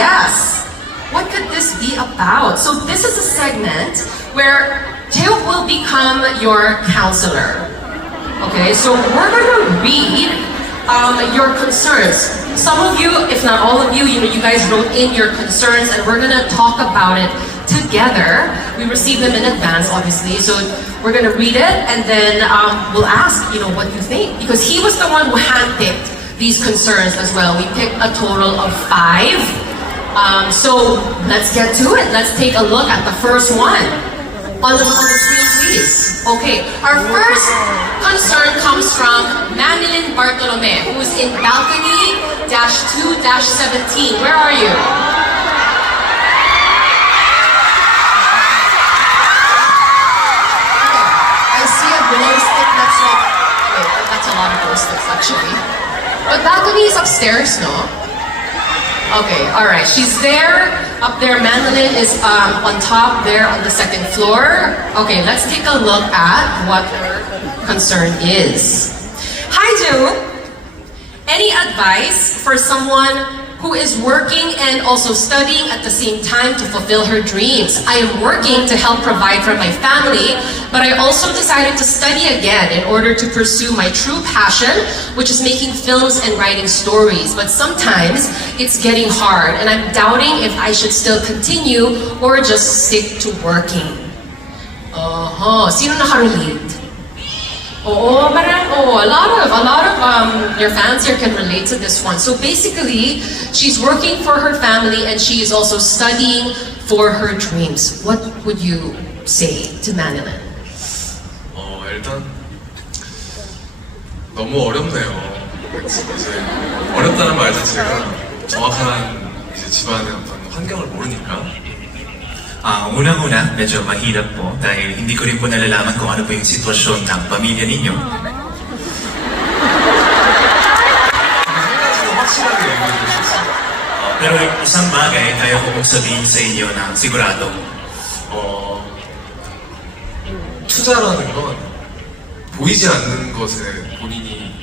yes. What could this be about? So this is a segment where Jae will become your counselor. Okay, so we're going to read your concerns. Some of you, if not all of you, you guys wrote in your concerns, and we're going to talk about it together. We received them in advance, obviously, so we're going to read it, and then we'll ask, what you think. Because he was the one who handpicked these concerns as well. We picked a total of 5. So let's get to it. Let's take a look at the first one. On the screen, please. Okay, our first concern comes from Manilyn Bartolome, who is in balcony -2-17. Where are you? I see a glow stick that's like, wait, that's a lot of glow sticks actually. But balcony is upstairs, no? Okay, alright, she's there, up there. Manilyn is on top there on the 2nd floor. Okay, let's take a look at what her concern is. Hi, Jae. Any advice for someone who is working and also studying at the same time to fulfill her dreams? I am working to help provide for my family, but I also decided to study again in order to pursue my true passion, which is making films and writing stories. But sometimes it's getting hard, and I'm doubting if I should still continue or just stick to working. Sino nakarelate? Oh, a lot of your fans here can relate to this one. So basically, she's working for her family and she is also studying for her dreams. What would you say to Manilyn? 일단 너무 어렵네요. 이제 어렵다는 말 자체가 정확한 집안의 어떤 환경을 모르니까. Unang-una, medyo mahirap po dahil hindi ko rin po nalalaman kung ano po yung sitwasyon ng pamilya ninyo. Pero isang bagay, kaya ko pong sabihin sa inyo na sigurado. 투자라는 건 보이지 않는 것에 본인이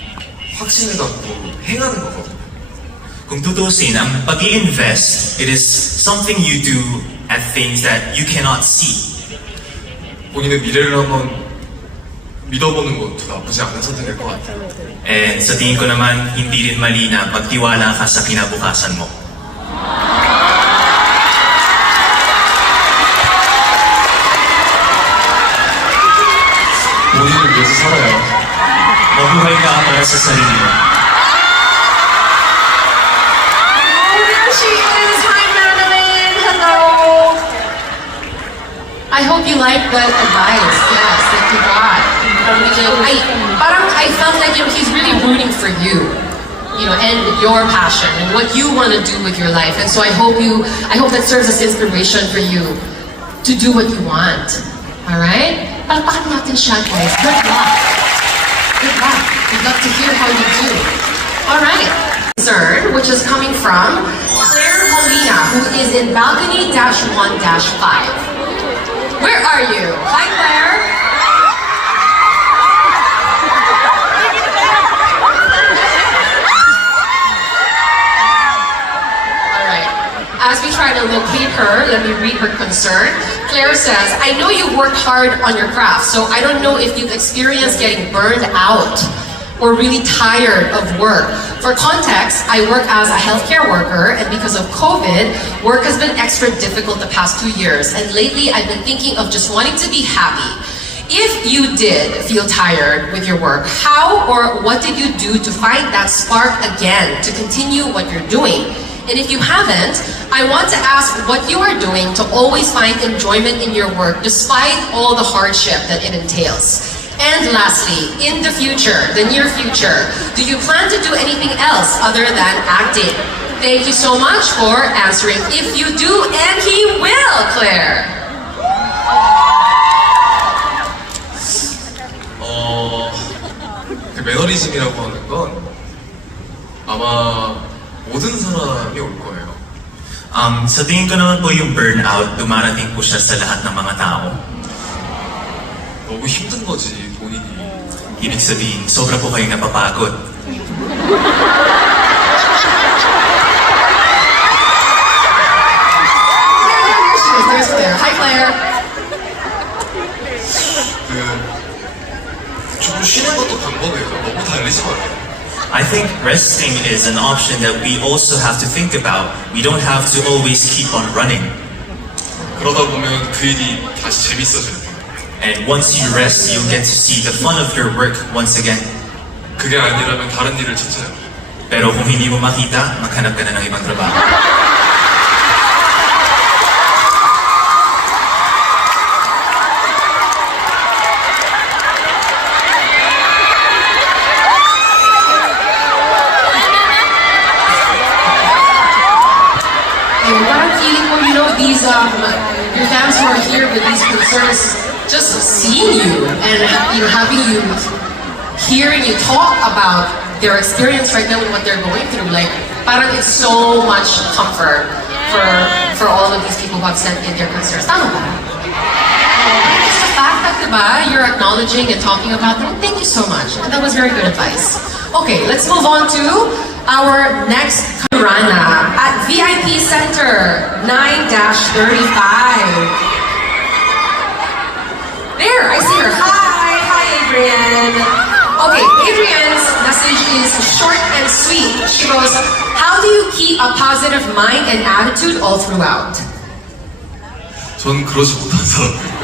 확신을 갖고 행하는 거거든요. Kung tutusin, ang pag-i-invest, it is something you do at things that you cannot see. 본인의 미래를 한번 믿어보는 것도 나쁘지 않은 선택일 것 같아요. And sa tingin ko naman, hindi rin mali na magtiwala ka sa kinabukasan mo. 본인을 위해서 살아요. Mabuhay ka para sa sarili mo. I hope you like that advice, yes, that you got. I felt like he's really rooting for you, and your passion and what you want to do with your life. And so I hope that serves as inspiration for you to do what you want. All right? Palpakan natin siya, guys. Good luck. Good luck. We'd love to hear how you do. All right. Concern, which is coming from Claire Molina, who is in balcony -1-5. Where are you? Hi, Claire. All right. As we try to locate her, let me read her concern. Claire says, I know you worked hard on your craft, so I don't know if you've experienced getting burned out or really tired of work. For context, I work as a healthcare worker, and because of COVID, work has been extra difficult the past 2 years, and lately I've been thinking of just wanting to be happy. If you did feel tired with your work, how or what did you do to find that spark again to continue what you're doing? And if you haven't, I want to ask what you are doing to always find enjoyment in your work despite all the hardship that it entails. And lastly, in the future, the near future, do you plan to do anything else other than acting? Thank you so much for answering. If you do, and he will, Claire. 매너리즘이라고 하는 건 아마 모든 사람이 올 거예요. Sa tingin ko naman po yung burnout, dumarating po siya sa lahat ng mga tao. 너무 힘든 거지, 본인이. Ibig sabihin, sobra po kayong napapagod. Claire's there. Hi, Claire. 좀 쉬는 것도 방법이에요. 너무 달리지 마요. I think resting is an option that we also have to think about. We don't have to always keep on running. 그러다 보면 그 일이 다시 재밌어져요. And once you rest, you'll get to see the fun of your work once again. 그게 아니라면 다른 일을 찾아요. Pero kung hindi mo makita, maghanap ka na ng ibang trabaho. Parang feeling mo, you know, these, your fans who are here with these concerns, just seeing you and, you know, having you, hearing you talk about their experience right now and what they're going through, like, parang it's so much comfort for all of these people who have sent in their concerns. Tama ba? Just the fact that, diba, you're acknowledging and talking about them, thank you so much. And that was very good advice. Okay, let's move on to our next Karana at VIP Center 9-35. There, I see her. Hi, Adrian. Okay, Adrian's message is short and sweet. She goes, how do you keep a positive mind and attitude all throughout? 전 그러지 못한 사람이에요.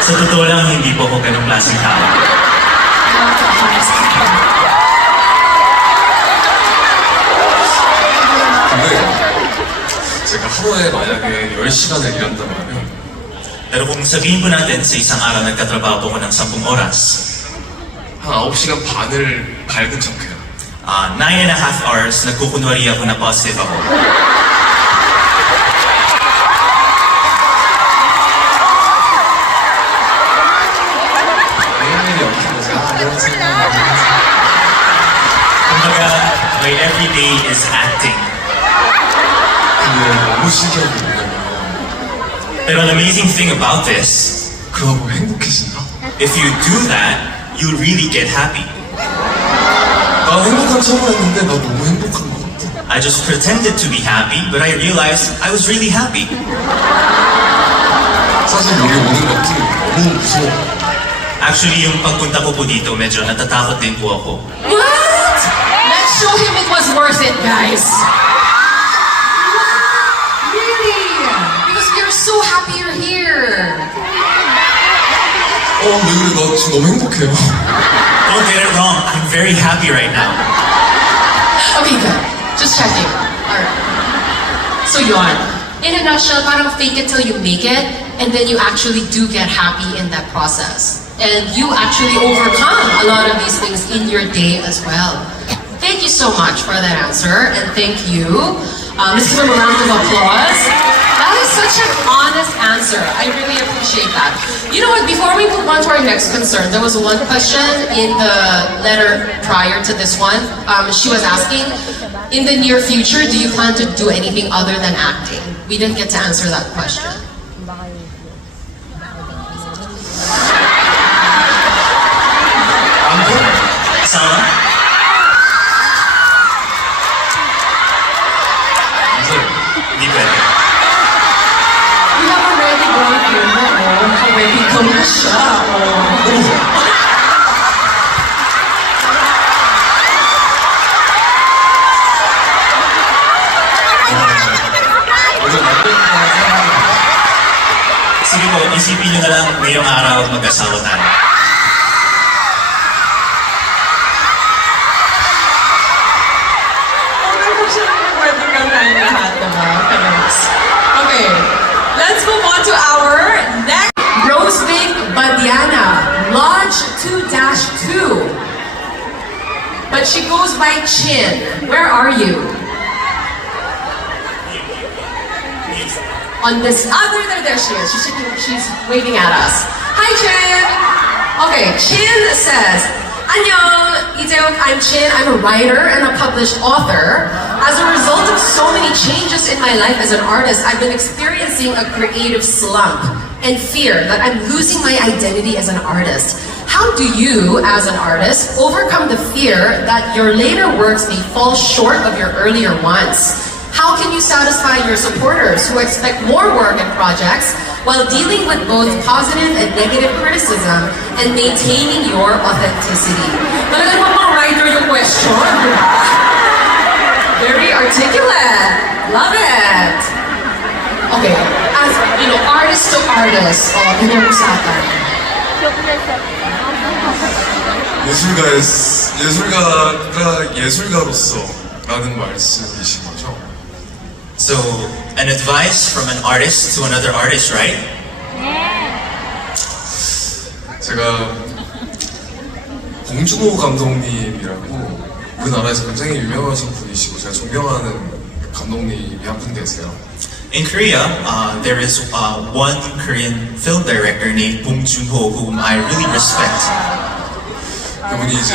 Sa totoo lang, hindi po ako ganong klaseng tao. 근데 제가 하루에 만약에 10시간을 일한다고 하면 Pero kung sabihin po natin sa isang araw nagtatrabaho po ako ng 10 oras, 한 9시간 반을 밝은 척해요. 9.5 hours, nagkukunwari ako na positive ako. 매일매일이 어떻게 되지? 이런 생각을 Kumbaga, my everyday is acting. 근데 너무 신기한 게 뭐냐면 Pero an amazing thing about this, 그러고 행복해진다? if you do that, you'll really get happy. 나 행복한 척을 했는데 나 너무 행복한 것 같아. I just pretended to be happy, but I realized I was really happy. 사실 여기 오는 것도 너무 무서워. Actually, yung pagpunta ko po dito, medyo natatakot din po ako. What? Let's show him it was worth it, guys. Really? Because we are so happy you're here. 왜 그래? 나 지금 너무 행복해요. Don't get it wrong, I'm very happy right now. Okay, good. Just checking. Alright. So, Yon, in a nutshell, parang fake it till you make it, and then you actually do get happy in that process. And you actually overcome a lot of these things in your day as well. Thank you so much for that answer, and thank you. Let's give him a round of applause. That is such an honest answer. I really appreciate that. You know what, before we move on to our next concern, there was one question in the letter prior to this one. She was asking, in the near future, do you plan to do anything other than acting? We didn't get to answer that question. Asawa? Hindi pwede. We have already brought you already ko na siya. Sige po, isipin nyo na lang ngayong araw mag-asawa tayo. Okay, let's move on to our next Rosevik Badiana, Lodge 2-2. But she goes by Chin. Where are you? On this, there she is. She's waving at us. Hi, Chin. Okay, Chin says, Annyeong, Lee Jae Wook, I'm Chin. I'm a writer and a published author. As a result of so many changes in my life as an artist, I've been experiencing a creative slump and fear that I'm losing my identity as an artist. How do you, as an artist, overcome the fear that your later works may fall short of your earlier ones? How can you satisfy your supporters who expect more work and projects while dealing with both positive and negative criticism and maintaining your authenticity? Talagang mga writer yung question, di ba? Very articulate. Love it. Okay, as you know, artist to artist, pinag-usapan. 예술가가 예술가로서라는 말씀이신 거죠? So, an advice from an artist to another artist, right? 제가 봉준호 감독님이라고 우리나라에서 굉장히 유명하신 분이시고 제가 존경하는 감독님이 한 분 계세요. In Korea, there is one Korean film director named Bong Joon-ho whom I really respect. 그분이 이제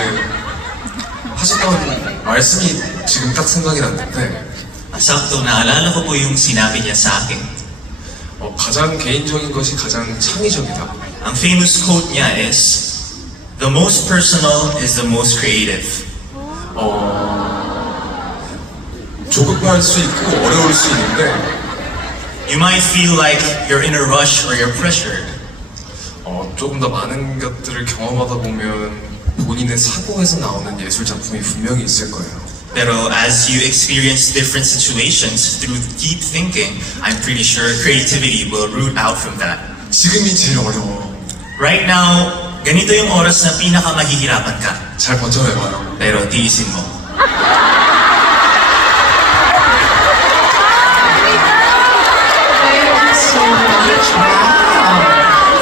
하셨던 말씀이 지금 딱 생각이 났는데 Sakto naalala ko po yung sinabi niya sa akin. 가장 개인적인 것이 가장 창의적이다. Ang famous quote niya is, "The most personal is the most creative." 조급할 수 있고 어려울 수 있는데 You might feel like you're in a rush or you're pressured. 조금 더 많은 것들을 경험하다 보면 본인의 사고에서 나오는 예술 작품이 분명히 있을 거예요. Pero as you experience different situations through deep thinking, I'm pretty sure creativity will root out from that. 지금이 제일 어려워. Right now, ganito yung oras na pinakamahihirapan ka. 잘 버텨내봐요. Pero tiisin mo.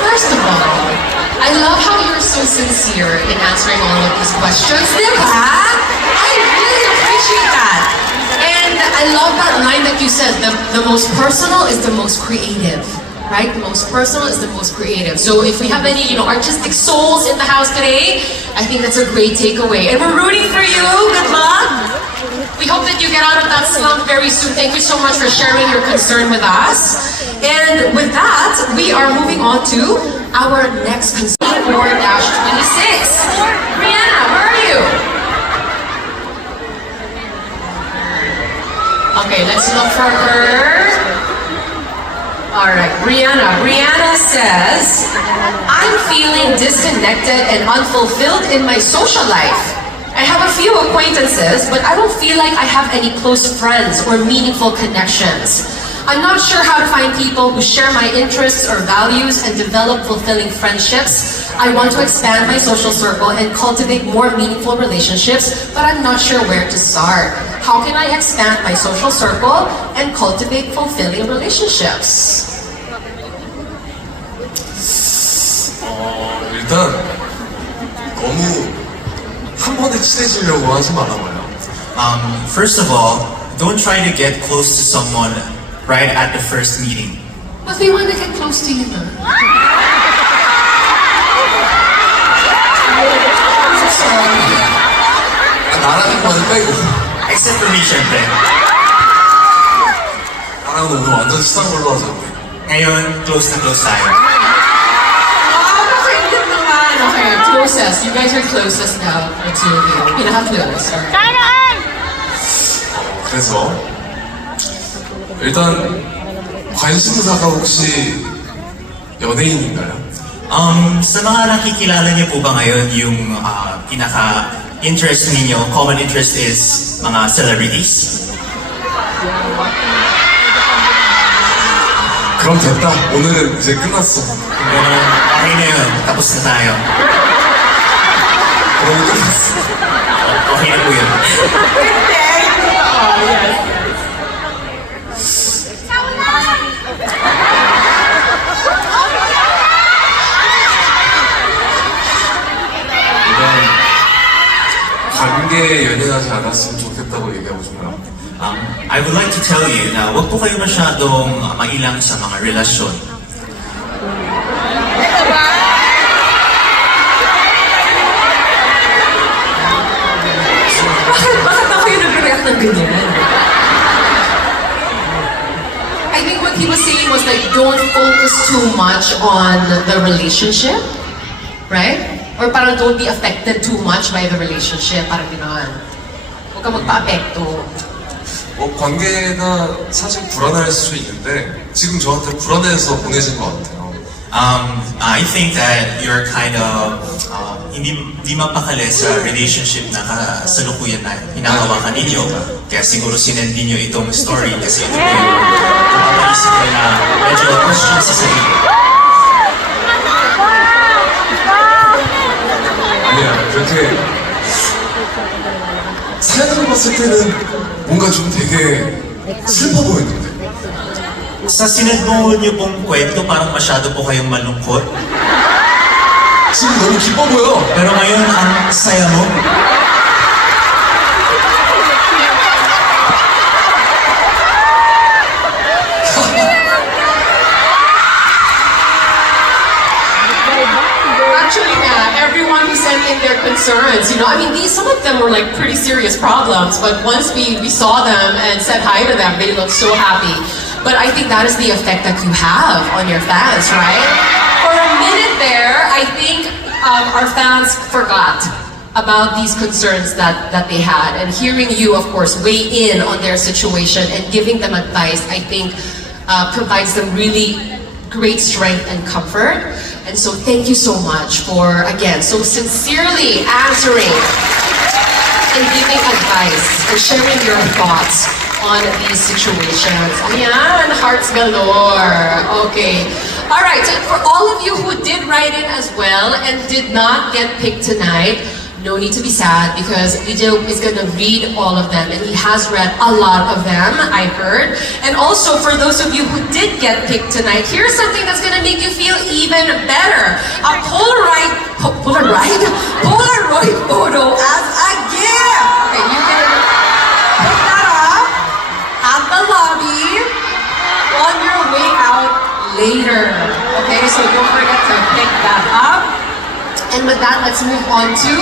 First of all, I love how you're so sincere in answering all of these questions. Diba? I really appreciate that. And I love that line that you said, the most personal is the most creative. Right? The most personal is the most creative. So if we have any, artistic souls in the house today, I think that's a great takeaway. And we're rooting for you. Good luck. We hope that you get out of that slump very soon. Thank you so much for sharing your concern with us. And with that, we are moving on to our next concern, 4-26. Rihanna, where are you? Okay, let's look for her. Alright, Rihanna says, I'm feeling disconnected and unfulfilled in my social life. I have a few acquaintances, but I don't feel like I have any close friends or meaningful connections. I'm not sure how to find people who share my interests or values and develop fulfilling friendships. I want to expand my social circle and cultivate more meaningful relationships, but I'm not sure where to start. How can I expand my social circle and cultivate fulfilling relationships? 일단 너무 한 번에 친해지려고 하지 말아봐요. First of all, don't try to get close to someone right at the first meeting. But they want to get close to you na. I'm sorry. 나라는 거는 빼고 Except for me, syempre. 나랑 오늘 완전 친한 걸로 하자 우리. Ngayon, close na close tayo. Okay, closest. You guys are closest now, the two of you. Pinaka-close. 그래서 일단 관심사가 혹시 연예인인가요? Sa mga nakikilala niyo po ba ngayon yung pinaka-interest ninyo, common interest is mga celebrities? 그럼 됐다. 오늘은 이제 끝났어. Okay na yun, tapos na tayo. 그럼 끝났어. Okay na po yun. 관계에 연연하지 않았으면 좋겠다고 얘기하고 싶어요. I would like to tell you na huwag po kayo masyadong mailang sa mga relasyon. Bakit ako yung nag-react ng ganyan? I think what he was saying was like, don't focus too much on the relationship, right? Or parang don't be affected too much by the relationship, parang gano'n. Huwag ka magpa-apekto. 관계가 사실 불안할 수 있는데 지금 저한테 불안해서 보내신 것 같아요. I think that you're kind of hindi mapakali sa relationship na kasalukuyan na hinahawakan ninyo. Kaya siguro sinend ninyo itong story kasi ito yung napapaisip ko na medyo question sa sarili. 아니야, 그렇게 사연으로 봤을 때는 뭔가 좀 되게 슬퍼 보였는데. Sa sinend mo niyo pong kwento, parang masyado po kayong malungkot. 지금 너무 기뻐 보여. Pero ngayon, ang saya mo. Actually, everyone who sent in their concerns, I mean, some of them were like pretty serious problems, but once we saw them and said hi to them, they looked so happy. But I think that is the effect that you have on your fans, right? For a minute there, I think our fans forgot about these concerns that they had. And hearing you, of course, weigh in on their situation and giving them advice, I think provides them really great strength and comfort. And so thank you so much for, again, so sincerely answering and giving advice and sharing your thoughts on these situations. Ayan, hearts galore. Okay. All right, so for all of you who did write in as well and did not get picked tonight, no need to be sad because Lee Jae Wook is going to read all of them and he has read a lot of them, I heard. And also for those of you who did get picked tonight, here's something that's going to make you feel even better. A Polaroid photo as a gift. Okay, you can pick that up at the lobby on your way out later. Okay, so don't forget to pick that up. And with that, let's move on to